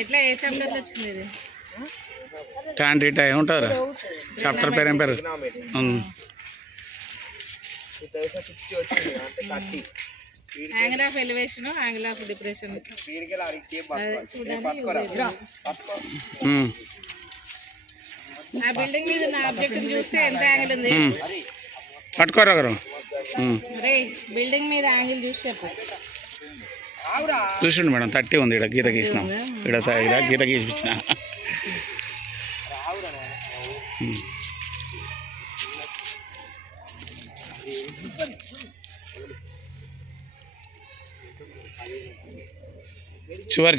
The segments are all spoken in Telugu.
ఎట్లా ఏ చాప్టర్లో వచ్చింది ఇది? టాన్ టీటా ఏముంటుందిరా చాప్టర్ పేరు ఏం పేరు? Angle of elevation, angle of depression. ఆ బిల్డింగ్ మీద ఉన్న ఆబ్జెక్ట్ చూస్తే ఎంత యాంగిల్ ఉంది పట్టుకోరా గారు. రే బిల్డింగ్ మీద యాంగిల్ చూసి చెప్పు. చూసిండు మేడం 30 ఉంది. ఇక్కడ గీత గీసినాం. ఇక్కడ గీత గీసిన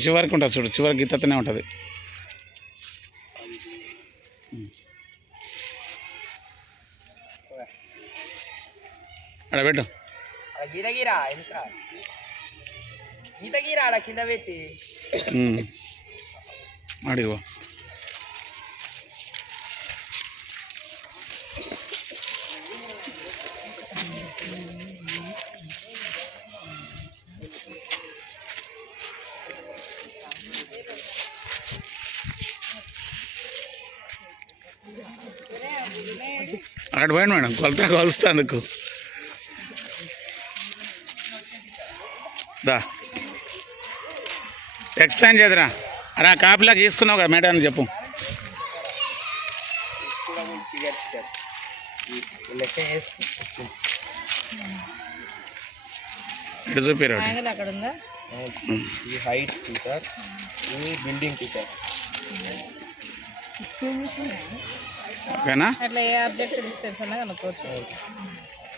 చివరికి ఉంటుంది చూడు. చివరి గీతనే ఉంటుంది. అక్కడ పెట్టు. గీత గీరా గీత గీరా అలా కింద పెట్టి అడిగో. అక్కడ పోయిన మేడం కొలుస్తా అందుకు దా ఎక్స్ప్లెయిన్ చేద్దరా. అరే కాపీలాగా తీసుకున్నావు కదా మేడం అని చెప్పు. ఇటు చూపిరు. Height teacher, building teacher. ఓకేనా? అట్లా ఏ ఆబ్జెక్ట్ డిస్టెన్స్ అన్నా కనుక్కోవచ్చు.